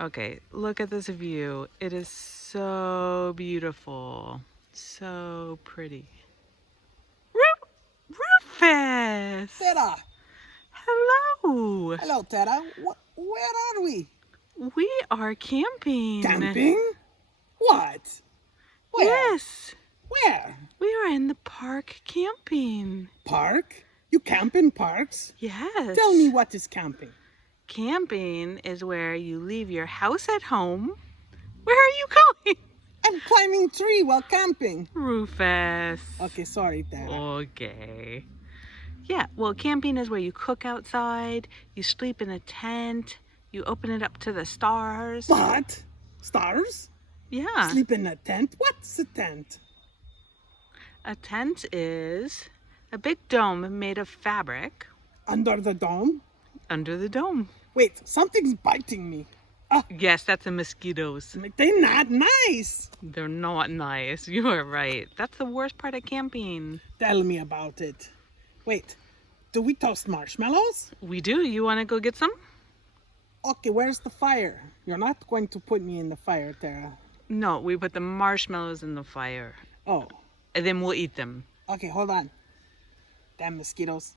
Okay, look at this view. It is so beautiful. So pretty. Rufus! Tara! Hello! Hello, Tara. Where are we? We are camping. Camping? What? Where? Yes, Where? we are in the park camping. Park? You camp in parks? Yes. Tell me what is camping. Camping is where you leave your house at home. Where are you going? I'm climbing tree while camping. Rufus. Okay, sorry, Tara. Okay. Yeah, well, camping is where you cook outside, you sleep in a tent, you open it up to the stars. What? Stars? Yeah. Sleep in a tent? What's a tent? A tent is a big dome made of fabric Under the dome? under the dome. Wait, something's biting me. Yes, that's the mosquitoes. They're not nice. They're not nice. You are right. That's the worst part of camping. Tell me about it. Wait, do we toast marshmallows? We do. You want to go get some? Okay, where's the fire? You're not going to put me in the fire, Tara. No, we put the marshmallows in the fire Oh, and then we'll eat them. okay, hold on. Damn mosquitoes.